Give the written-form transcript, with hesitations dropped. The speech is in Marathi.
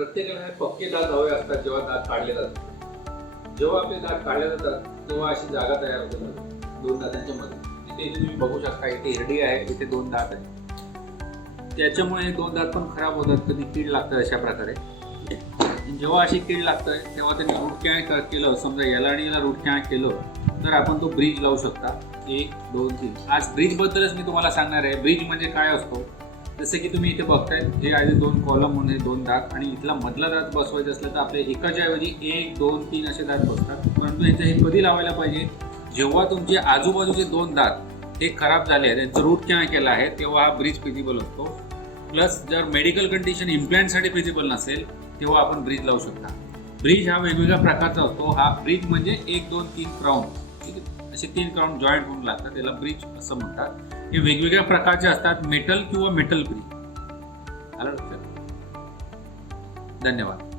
प्रत्येकाला पक्के दात हवे असतात जेव्हा दात काढले जातात. जेव्हा आपले दात काढले जातात तेव्हा अशी जागा तयार होते दोन दातांच्या मध्ये. इथे तुम्ही बघू शकता, इथे हिरडी आहे, इथे दोन दात आहेत. त्याच्यामुळे हे दोन दात पण खराब होतात, कधी कीड लागतात अशा प्रकारे. जेव्हा अशी कीड लागतंय तेव्हा त्यांनी रूट कॅनल केलं, समजा याला आणि याला रूट कॅनल केलं तर आपण तो ब्रिज लावू शकता. 1 2 3. आज ब्रिज बद्दलच मी तुम्हाला सांगणार आहे. ब्रिज म्हणजे काय असतो, जसं की तुम्ही इथे बघताय हे आहे 2 कॉलम म्हणजे 2 दात, आणि इथला मधला दात बसवायचा असलं तर आपले एकाच्या ऐवजी 1 2 3 असे दात बसतात. परंतु यांचं हे कधी लावायला पाहिजे, जेव्हा तुमचे आजूबाजूचे 2 दात हे खराब झाले आहेत, त्यांचं रूट कॅनल केलं आहे, तेव्हा हा ब्रिज फिजिबल असतो. प्लस जर मेडिकल कंडिशन इम्प्लांटसाठी फिजिबल नसेल तेव्हा आपण ब्रिज लावू शकता. ब्रिज हा वेगवेगळ्या प्रकारचा असतो. हा ब्रिज म्हणजे 1 2 3 क्राऊन, ठीक आहे, असे 3 क्राऊन जॉईंट होऊन लागतात, त्याला ब्रिज असं म्हणतात. हे वेगवेगळ्या प्रकारचे असतात, मेटल किंवा मेटल ब्रिज. आलं लक्षात? धन्यवाद.